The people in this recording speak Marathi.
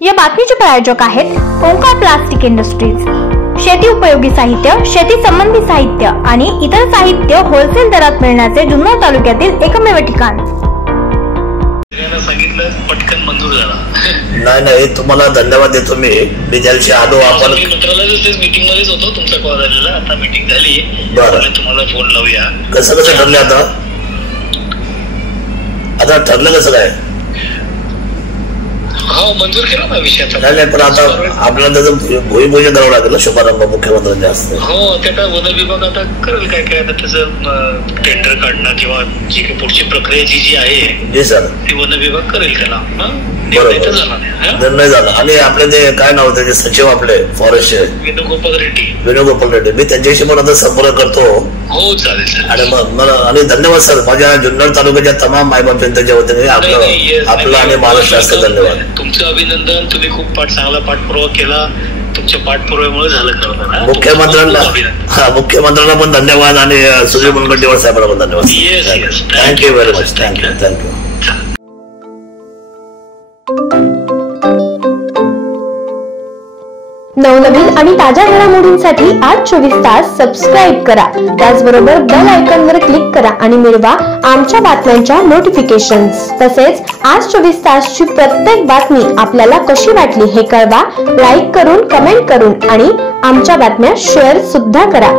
या बातमीचे प्रायोजक आहेत ओंकार प्लास्टिक इंडस्ट्रीज। शेती उपयोगी साहित्य, शेती संबंधी साहित्य आणि इतर साहित्य होलसेल दरात मिळण्याचे जुन्नर तालुक्यातील एकमेव ठिकाण। सांगितलं पटकन मंजूर झाला। नाही तुम्हाला धन्यवाद देतो मी ज्याशी आलो आपण मीटिंग मध्येच होतो, तुमचा कॉल आलेला, आता मीटिंग झाली, तुम्हाला फोन लावूया। कसं ठरलं आता ठरलं कसं काय? हो मंजूर केला ना विषयाचा। नाही पण आता आपल्याला त्याचं भूमिपूजन करावं लागेल ना, शुभारंभ मुख्यमंत्र्यांनी असतं। हो त्याचा वन विभाग आता करेल काय आता त्याचं टेंडर काढणं किंवा जी काही पुढची प्रक्रिया जी आहे जी सर ती वन विभाग करेल त्याला। निर्णय झाला आणि आपले ते काय नाव त्याचे सचिव आपले फॉरेस्ट वेणुगोपाल रेड्डी मी त्यांच्याशी पण आता संपर्क करतो। हो चालेल आणि मला आणि धन्यवाद सर, माझ्या जुन्नर तालुक्याच्या तमाम मायबाप जनतेच्या वतीने आपलं आणि महाराष्ट्राचं धन्यवाद। तुमचं अभिनंदन, तुम्ही खूप चांगला पाठपुरावा केला, तुमच्या पाठपुराव्यामुळे झालं खरं। मुख्यमंत्र्यांना पण धन्यवाद आणि सुधीर मुनगंटीवार साहेबांना पण धन्यवाद। Thank you very much. थँक्यू। नवनवीन आणि ताज्या घडामोडींसाठी आज 24 तास सबस्क्राईब करा। त्याचबरोबर बेल आयकॉनवर क्लिक करा आणि मिळवा आमच्या बातम्यांच्या नोटिफिकेशन्स। तसेच आज 24 तासची प्रत्येक बातमी आपल्याला कशी वाटली हे कळवा, लाईक करून, कमेंट करून आणि आमच्या बातम्या शेअर सुद्धा करा।